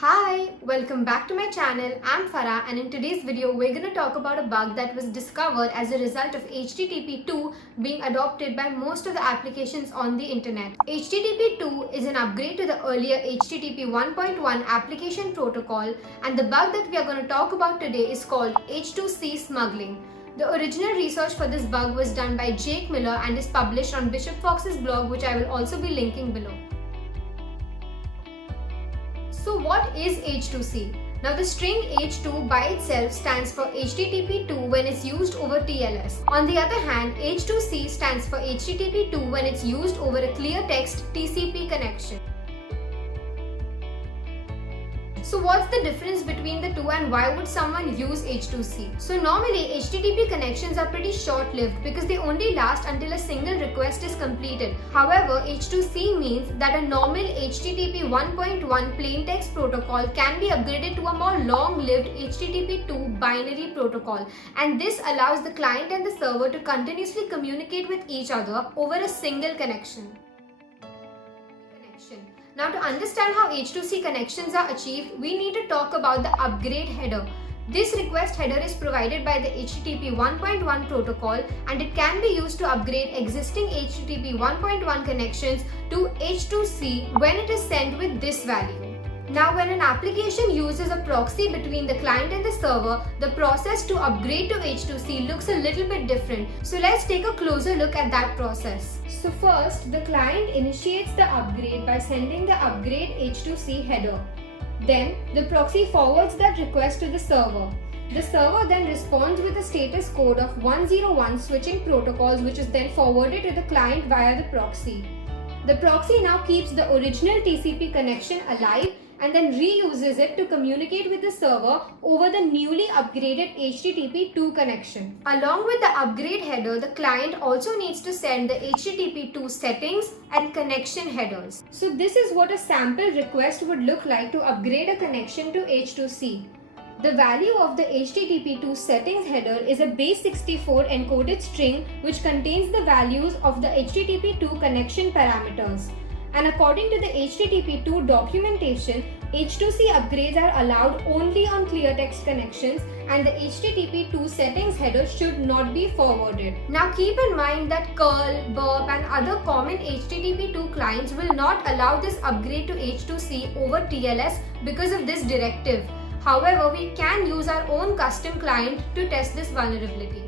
Hi, welcome back to my channel. I'm Farah, and in today's video we're going to talk about a bug that was discovered as a result of HTTP 2 being adopted by most of the applications on the internet. HTTP 2 is an upgrade to the earlier HTTP 1.1 application protocol, and the bug that we are going to talk about today is called H2C smuggling. The original research for this bug was done by Jake Miller and is published on Bishop Fox's blog, which I will also be linking below. So what is H2C? Now the string H2 by itself stands for HTTP2 when it's used over TLS. On the other hand, H2C stands for HTTP2 when it's used over a clear text TCP connection. So what's the difference between the two and why would someone use H2C? So normally HTTP connections are pretty short-lived because they only last until a single request is completed. However, H2C means that a normal HTTP 1.1 plain text protocol can be upgraded to a more long-lived HTTP 2 binary protocol, and this allows the client and the server to continuously communicate with each other over a single connection. Now, to understand how H2C connections are achieved, we need to talk about the upgrade header. This request header is provided by the HTTP 1.1 protocol, and it can be used to upgrade existing HTTP 1.1 connections to H2C when it is sent with this value. Now, when an application uses a proxy between the client and the server, the process to upgrade to H2C looks a little bit different. So let's take a closer look at that process. So first, the client initiates the upgrade by sending the upgrade H2C header. Then, the proxy forwards that request to the server. The server then responds with a status code of 101 switching protocols, which is then forwarded to the client via the proxy. The proxy now keeps the original TCP connection alive and then reuses it to communicate with the server over the newly upgraded HTTP 2 connection. Along with the upgrade header, the client also needs to send the HTTP 2 settings and connection headers. So this is what a sample request would look like to upgrade a connection to H2C. The value of the HTTP 2 settings header is a base64 encoded string which contains the values of the HTTP 2 connection parameters. And according to the HTTP 2 documentation, H2C upgrades are allowed only on clear text connections, and the HTTP 2 settings header should not be forwarded. Now keep in mind that curl, burp and other common HTTP 2 clients will not allow this upgrade to H2C over TLS because of this directive. However, we can use our own custom client to test this vulnerability.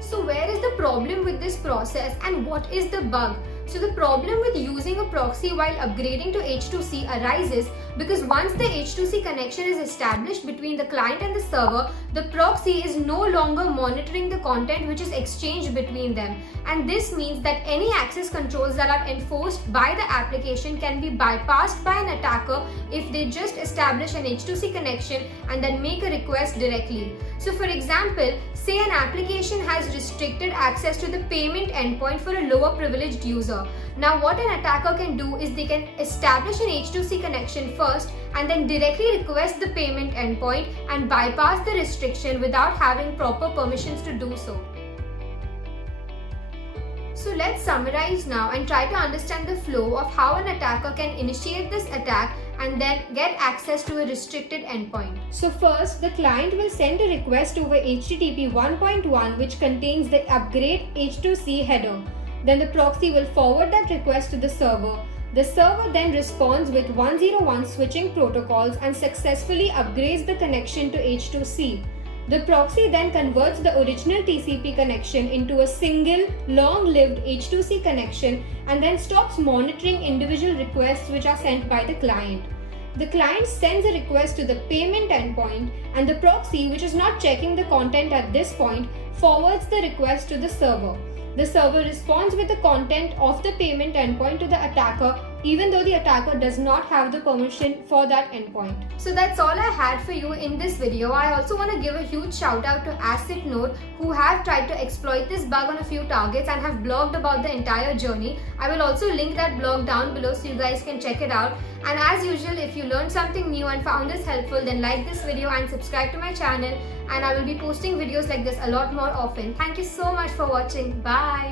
So where is the problem with this process and what is the bug? So the problem with using a proxy while upgrading to H2C arises because once the H2C connection is established between the client and the server, the proxy is no longer monitoring the content which is exchanged between them. And this means that any access controls that are enforced by the application can be bypassed by an attacker if they just establish an H2C connection and then make a request directly. So for example, say an application has restricted access to the payment endpoint for a lower privileged user. Now what an attacker can do is they can establish an H2C connection first and then directly request the payment endpoint and bypass the restriction without having proper permissions to do so. So let's summarize now and try to understand the flow of how an attacker can initiate this attack and then get access to a restricted endpoint. So first, the client will send a request over HTTP 1.1 which contains the upgrade H2C header. Then the proxy will forward that request to the server. The server then responds with 101 switching protocols and successfully upgrades the connection to H2C. The proxy then converts the original TCP connection into a single, long-lived H2C connection and then stops monitoring individual requests which are sent by the client. The client sends a request to the payment endpoint, and the proxy, which is not checking the content at this point, forwards the request to the server. The server responds with the content of the payment endpoint to the attacker, even though the attacker does not have the permission for that endpoint. So that's all I had for you in this video. I also want to give a huge shout out to AcidNode, who have tried to exploit this bug on a few targets and have blogged about the entire journey. I will also link that blog down below so you guys can check it out. And as usual, if you learned something new and found this helpful, then like this video and subscribe to my channel, and I will be posting videos like this a lot more often. Thank you so much for watching. Bye.